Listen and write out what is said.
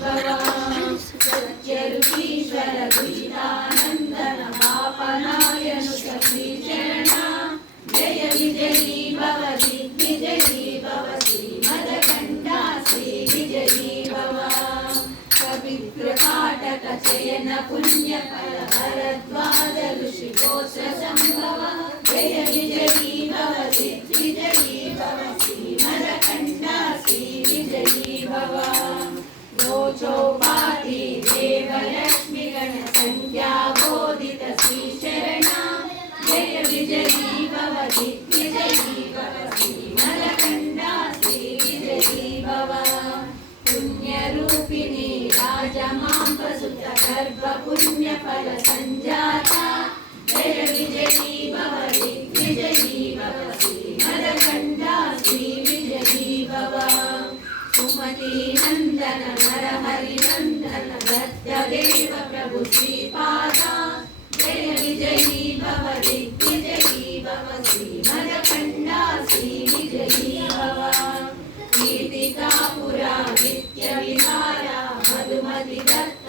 भव सत्यरूपीश्वर दुष्टानन्दन पापनायनु श्रीचरण जय विजयी भव दिग्विजयी भव श्रीमदकण्ठा श्री विजयी भव कविकृपाटक चयन पुण्यफल भरद्वाज ऋषिगोत्र संभव जय विजयी भव दिग्विजयी भव श्रीमदकण्ठा श्री विजयी भव चौपाति देवलक्ष्मी गण संख्या बोधित श्री शरण जय विजयी भव दिग्विजयी भव श्रीमदकण्ठा श्री विजयी भव पुण्यरूपिणी राजमाम्बसुत गर्भ पुण्यफल संजाता जय विजयी भव दिग्विजयी भव श्रीमदकण्ठा श्री विजयी भव सुमती नंदन नरहरि नंदन दत्तदेव प्रभु श्रीपादा जय विजयी भव दिग्विजयी भव श्रीमदकण्ठा श्री विजयी भव कीर्तिकापुरा नित्य विहारा मधुमति दत्त